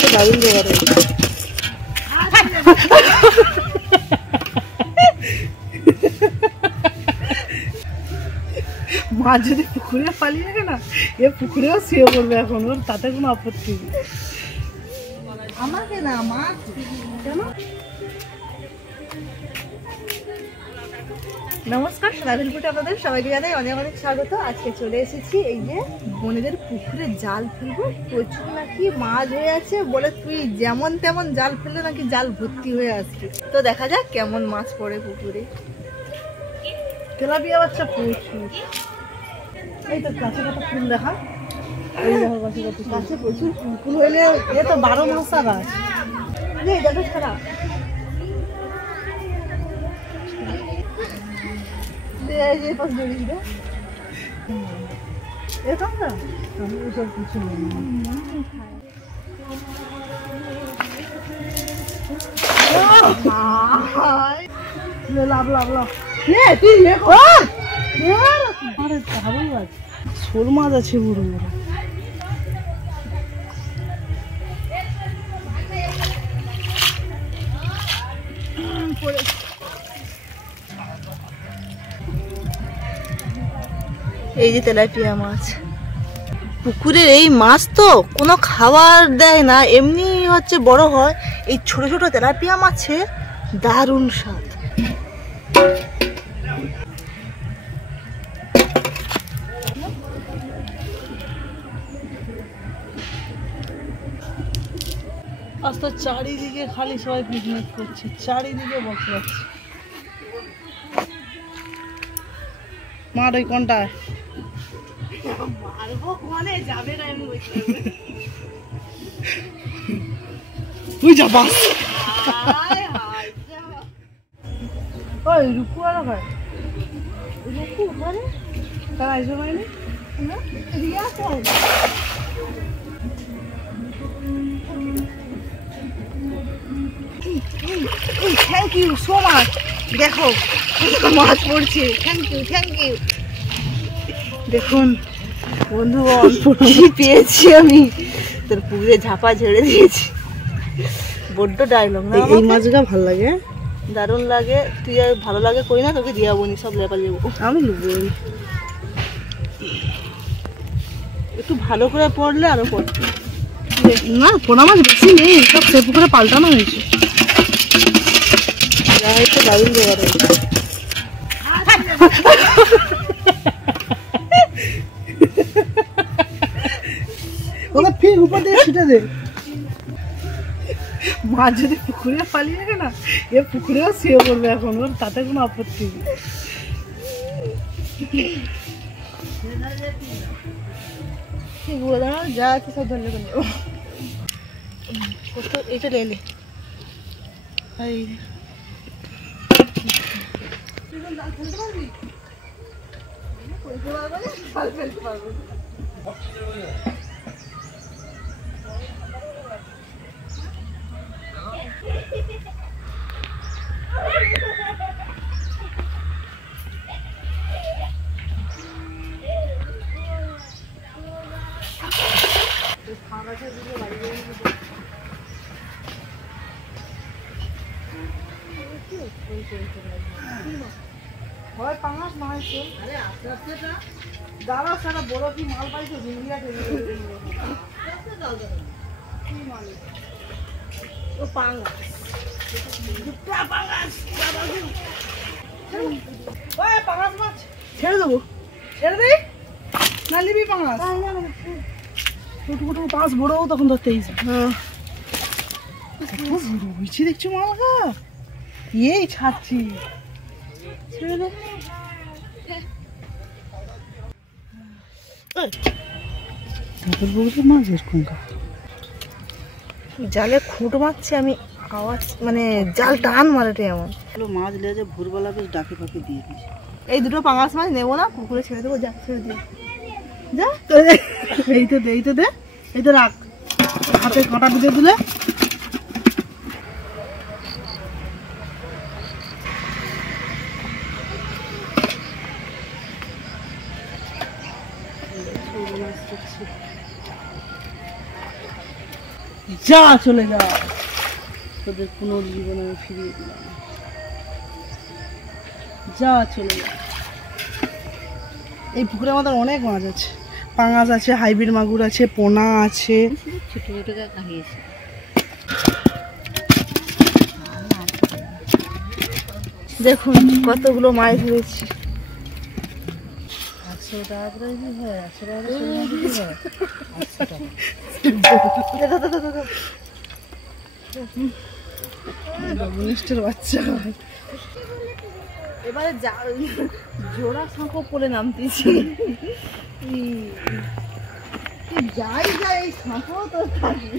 তো দারুণ জোগাড় মাছ যদি পুকুরে পালিয়ে গেছে না, এ পুকুরেও শুয়ে পড়বে এখন, ওর তাতে কোনো আপত্তি নেই। আমাকে না মাছ কেন। নমস্কার, সোনাবিল ফুটে আপনাদের সবাইকে জানাই অনেক অনেক স্বাগত। আজকে চলে এসেছি এই যে বোনেদের পুকুরে জাল ফেলবো। প্রচুর নাকি মাছ হয়ে আছে বলে, তুই যেমন তেমন জাল ফেললে নাকি জাল ভর্তি হয়ে আসছে। তো দেখা যাক কেমন মাছ পড়ে পুকুরে। তেলাপিয়া বাচ্চা প্রচুর। এই তো গাছে কত ফুল দেখা, এই দেখো গাছে কত গাছে প্রচুর ফুল হইলে এ তো 12 মাসা গাছ। এই দেখো ছাড়া লাভ লাভ লাভ। শোল মাছ আছে বড় বড়। এই যে তেলাপিয়া মাছ, পুকুরের এই মাছ তো কোনো খাবার দেয় না, এমনি হচ্ছে বড় হয়। এই ছোট ছোট তেলাপিয়া মাছে দারুণ স্বাদ। আজ তো চারিদিকে খালি সবাই পিকনিক করছে, চারিদিকে বসে যাচ্ছে। মার ওই কোনটায় তুই যাবা ওই রুকু আর ভাই রুকু মানে তার আইসো মানে না Riya call. Thank you so much. দেখো মাছ পড়ছে, থ্যাংক ইউ থ্যাংক ইউ। দেখুন বন্ধুগণ কি পেয়েছি আমি, তোর পুকুরে ঝাপা ঝেড়ে দিয়েছি। বড্ড ডায়লগ না, এই মাছটা ভালো লাগে, দারুণ লাগে। তুই আর ভালো লাগে করি না, তোকে দিয়া বনি সব লেপা লেবো আমি লুবো। একটু ভালো করে পড়লে আরো পড়তে না। পোনা মাছ বেশি নেই, সব সে পুকুরে পাল্টানো হয়েছে। তো দারুণ জোগাড় হয়েছে। ওকে ফির উপর দিয়ে ছিটে দে। মাছ যদি পুকুরে পালিয়ে গেছে না, এ পুকুরেও শুয়ে পড়বে এখন, ওর তাতে কোনো আপত্তি নেই। ঠিক বলে যা আছে সব ধরলে করে নেবো। এইটা লেলে হয় পাঙাশ মাছ। আরে আস্তে আস্তে দাঁড়া সারা বড় কি মাল পাইছো ঝিঙ্গিয়া ও পাঙাশ পাঙাশ মাছ ছেড়ে দেবো, ছেড়ে দে না নিবি পাঙাশ। ছোট পাঁচ বড় তখন ধরতে হয়েছে দেখছো মালকা এই ছাড়ছি। ছেড়ে দে মাছ এরকম জালে খুঁট মারছে আমি, আওয়াজ মানে জাল টান মারাটে এমন মাছ লেগে ভোরবেলা বেশ ডাকে ফাঁকে দিয়ে দিয়েছে। এই দুটো পাঙাশ মাছ নেবো না, পুকুরে ছেড়ে দেবো। যা ছেড়ে দিয়ে যা, এই তো দে এই তো দে, এই তো রাখ, হাতে কাঁটা ঢুকে দিলে। যা চলে যা, তোদের পুনর্জীবন আমি ফিরিয়ে দিলাম। যা চলে যা। এই পুকুরে আমাদের অনেক মাছ আছে, পাঙাশ আছে, হাইব্রিড মাগুর আছে, পোনা আছে, ছোট ছোট কাহিয়েছে। দেখুন কতগুলো মাছ ধরেছি। 100 টাকা করে কি হয়? 100 টাকা মিষ্টির বাচ্চা। এবারে জোড়া সাঁকো পরে নামতেছি। যাই যাই এই সাঁকো তো থাকবে।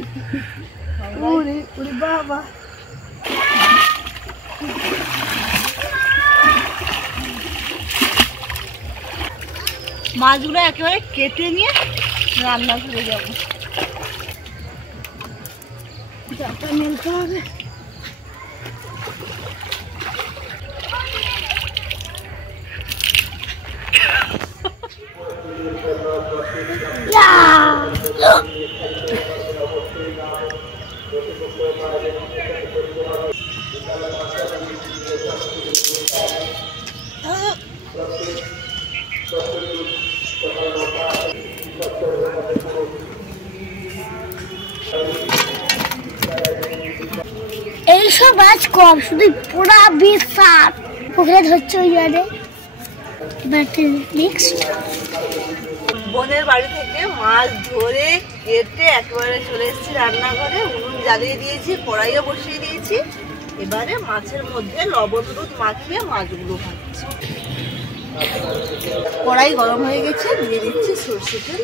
বাবা মাছগুলো একেবারে কেটে নিয়ে রান্না করে যাবো। জালটা মেলতে হবে। এইসব মাছ কম, শুধু পুরা বিশ্বাস পুকুরে ধরছে ওই জলে। বোনের বাড়ি থেকে মাছ ধরে কেটে একেবারে চলে এসেছি রান্নাঘরে। উনুন জ্বালিয়ে দিয়েছি, কড়াইও বসিয়ে দিয়েছি। এবারে মাছের মধ্যে লবণ হলুদ মাখিয়ে মাছগুলো ভাজছি। কড়াই গরম হয়ে গেছে, দিয়ে দিচ্ছি সরষে তেল।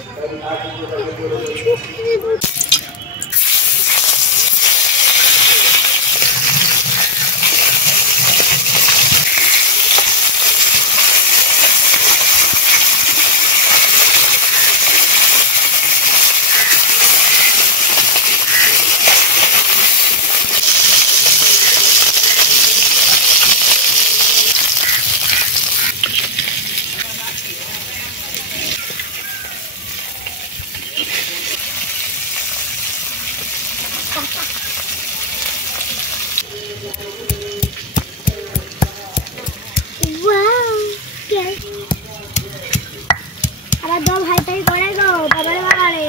আবার দম হাইটাই করে গো বাবারে বাবারে।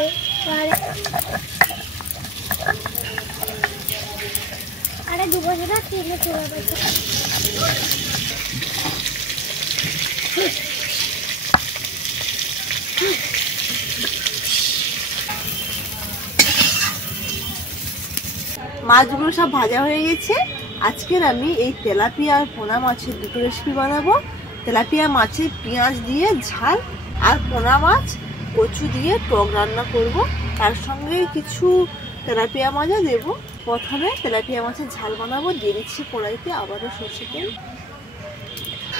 আরে 2 বছর তিনে চলে গেছে। মাছগুলো সব ভাজা হয়ে গেছে। আজকের আমি এই তেলাপিয়া আর পোনা মাছের দুটো রেসিপি বানাবো। তেলাপিয়া মাছের পেঁয়াজ দিয়ে ঝাল, আর পোনা মাছ কচু দিয়ে টক রান্না করব। তার সঙ্গে কিছু তেলাপিয়া মাছও দেবো। প্রথমে তেলাপিয়া মাছের ঝাল বানাবো। দিয়ে দিচ্ছি কড়াইতে আবারও সরষে তেল।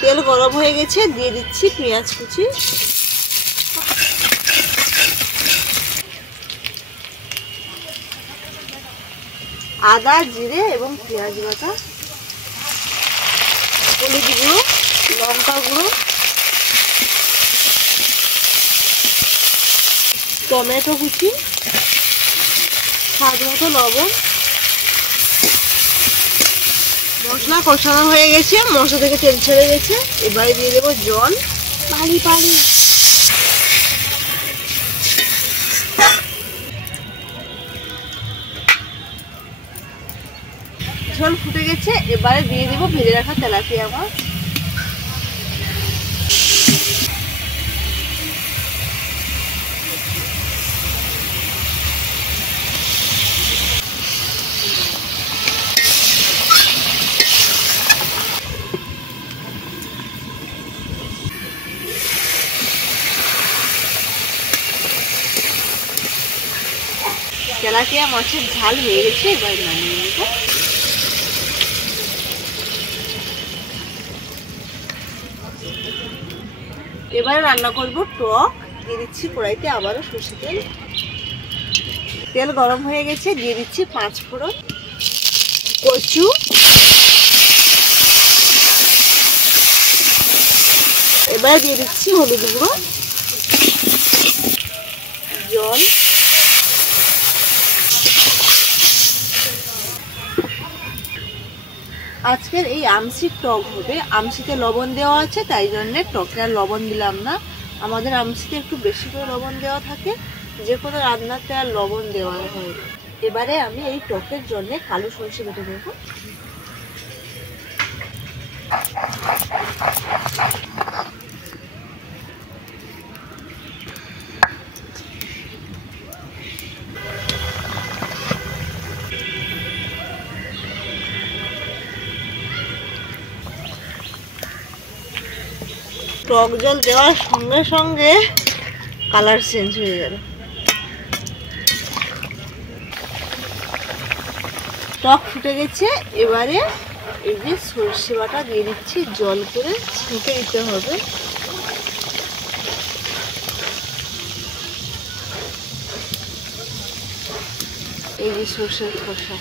তেল গরম হয়ে গেছে, দিয়ে দিচ্ছি পেঁয়াজ কুচি, আদা জিরে এবং পেঁয়াজ বাটা, হলুদ গুঁড়ো, লঙ্কা গুঁড়ো, টমেটো কুচি, স্বাদ মতো লবণ। মশলা কষানো হয়ে গেছে, মশলা থেকে তেল ছেড়ে গেছে। এবারে দিয়ে দেবো জল। পানি পানি ঝোল ফুটে গেছে। এবারে দিয়ে দেবো ভেজে রাখা তেলাপিয়া মাছ। তেলাপিয়া মাছের ঝাল হয়ে গেছে, এবার নামিয়ে নেব। এবারে রান্না করব টক। দিয়ে দিচ্ছি কড়াইতে আবারও সরষে তেল। তেল গরম হয়ে গেছে, দিয়ে দিচ্ছি 5 ফোড়ন, কচু, এবারে দিয়ে দিচ্ছি হলুদ গুঁড়ো, জল, আজকের এই আমসির টক হবে, আমসিতে লবণ দেওয়া আছে তাই জন্য টকে আর লবণ দিলাম না। আমাদের আমসিতে একটু বেশি করে লবণ দেওয়া থাকে, যে কোনো রান্নাতে আর লবণ দেওয়া হয়। এবারে আমি এই টকের জন্য কালো সরষে বেটে দেবো। টক জল দেওয়ার সঙ্গে সঙ্গে কালার চেঞ্জ হয়ে গেল। টক ফুটে গেছে, এবারে এই যে সর্ষে বাটা দিয়ে দিচ্ছি, জল করে ছেঁকে দিতে হবে। এই যে সর্ষের খোসা,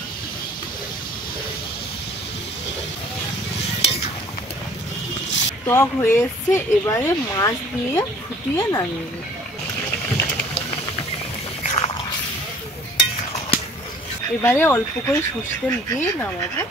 টক হয়ে এসছে, এবারে মাছ দিয়ে ফুটিয়ে নামিয়ে নেব। এবারে অল্প করে সরষে তেল দিয়ে নামাবো।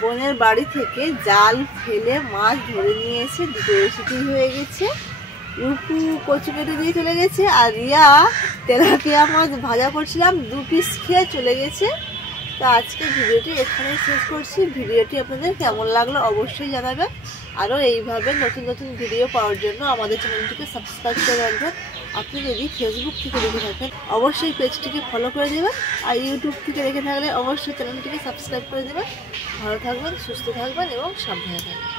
বোনের বাড়ি থেকে জাল ফেলে মাছ ধরে নিয়ে এসে দুটো রেসিপি হয়ে গেছে। রূপু কচু কেটে দিয়ে চলে গেছে, আর রিয়া তেলাপিয়া মাছ ভাজা করছিলাম, 2 পিস খেয়ে চলে গেছে। তো আজকে ভিডিওটি এখানেই শেষ করছি। ভিডিওটি আপনাদের কেমন লাগলো অবশ্যই জানাবেন। আরও এইভাবে নতুন নতুন ভিডিও পাওয়ার জন্য আমাদের চ্যানেলটিকে সাবস্ক্রাইব করে রাখবেন। আপনি যদি ফেসবুক থেকে দেখে থাকেন অবশ্যই পেজটিকে ফলো করে দেবেন, আর ইউটিউব থেকে দেখে থাকলে অবশ্যই চ্যানেলটিকে সাবস্ক্রাইব করে দেবেন। ভালো থাকবেন, সুস্থ থাকবেন এবং সাবধানে থাকবেন।